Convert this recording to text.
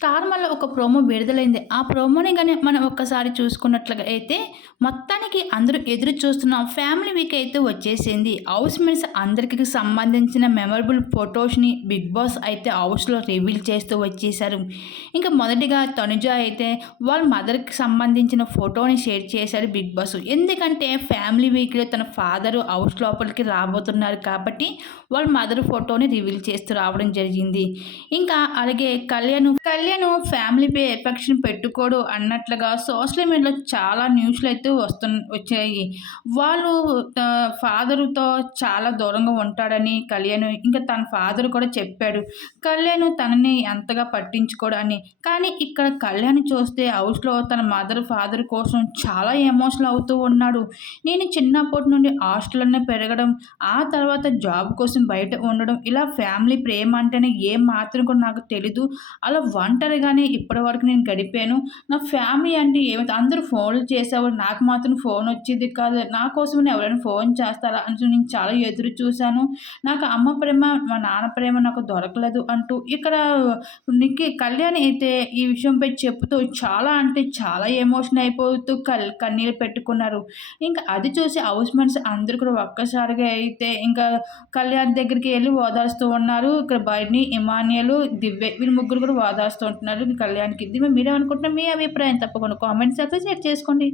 Star మళ్ళీ ఒక promo విడుదలైంది. ఆ ప్రోమోని కానీ మనం ఒక్కసారి చూసుకున్నట్లుగా అయితే మొత్తానికి అందరూ ఎదురు చూస్తున్న ఫ్యామిలీ వీక్ అయితే వచ్చేసింది. హౌస్ మేట్స్ అందరికి సంబంధించిన మెమరబుల్ ఫొటోస్ని బిగ్ బాస్ అయితే హౌస్లో రివీల్ చేస్తూ వచ్చేసారు. ఇంకా మొదటిగా తనుజ అయితే వాళ్ళ మదర్కి సంబంధించిన ఫోటోని షేర్ చేశారు బిగ్ బాస్. ఎందుకంటే ఫ్యామిలీ వీక్లో తన ఫాదర్ హౌస్ లోపలికి రాబోతున్నారు కాబట్టి వాళ్ళ మదర్ ఫోటోని రివీల్ చేస్తూ రావడం జరిగింది. ఇంకా అలాగే కళ్యాణ్ కళ్యాణ్ ఫ్యామిలీ ఫ్యామిలీపై ఎఫెక్షన్ పెట్టుకోడు అన్నట్లుగా సోషల్ మీడియాలో చాలా న్యూస్లు అయితే వస్తు వచ్చాయి. వాళ్ళు ఫాదర్తో చాలా దూరంగా ఉంటాడని కళ్యాణ్ ఇంకా తన ఫాదర్ కూడా చెప్పాడు. కళ్యాణ్ తనని ఎంతగా పట్టించుకోడని కానీ ఇక్కడ కళ్యాణ్ చూస్తే హౌస్లో తన మదర్ ఫాదర్ కోసం చాలా ఎమోషనల్ అవుతూ ఉన్నాడు. నేను చిన్నప్పటి నుండి హాస్టల్లోనే పెరగడం ఆ తర్వాత జాబ్ కోసం బయట ఉండడం ఇలా ఫ్యామిలీ ప్రేమ అంటేనే ఏం మాత్రం కూడా నాకు తెలీదు. అలా వన్ ఒంటరిగానే ఇప్పటి వరకు నేను గడిపాను. నా ఫ్యామిలీ అంటే ఏమైతే అందరూ ఫోన్లు చేసేవాళ్ళు నాకు మాత్రం ఫోన్ వచ్చేది కాదు. నా కోసం ఎవరైనా ఫోన్ చేస్తారా అంటూ నేను చాలా ఎదురు చూశాను. నాకు అమ్మ ప్రేమ మా నాన్న ప్రేమ నాకు దొరకలేదు అంటూ ఇక్కడ నీకు కళ్యాణ్ అయితే ఈ విషయంపై చెప్తూ చాలా అంటే చాలా ఎమోషన్ అయిపోతూ కల్ కన్నీళ్ళు పెట్టుకున్నారు. ఇంకా అది చూసి హౌస్ మెంట్స్ అందరూ కూడా ఒక్కసారిగా అయితే ఇంకా కళ్యాణ్ దగ్గరికి వెళ్ళి ఓదార్స్తూ ఉన్నారు. ఇక్కడ బయటని ఇమానియలు దివ్య వీళ్ళు ముగ్గురు కూడా ఓదార్స్తూ ఉంటున్నారు కళ్యాణ్కి ఇది. మీరేమనుకుంటున్నారు? మీ అభిప్రాయం తప్పకుండా కామెంట్స్ అయితే షేర్ చేసుకోండి.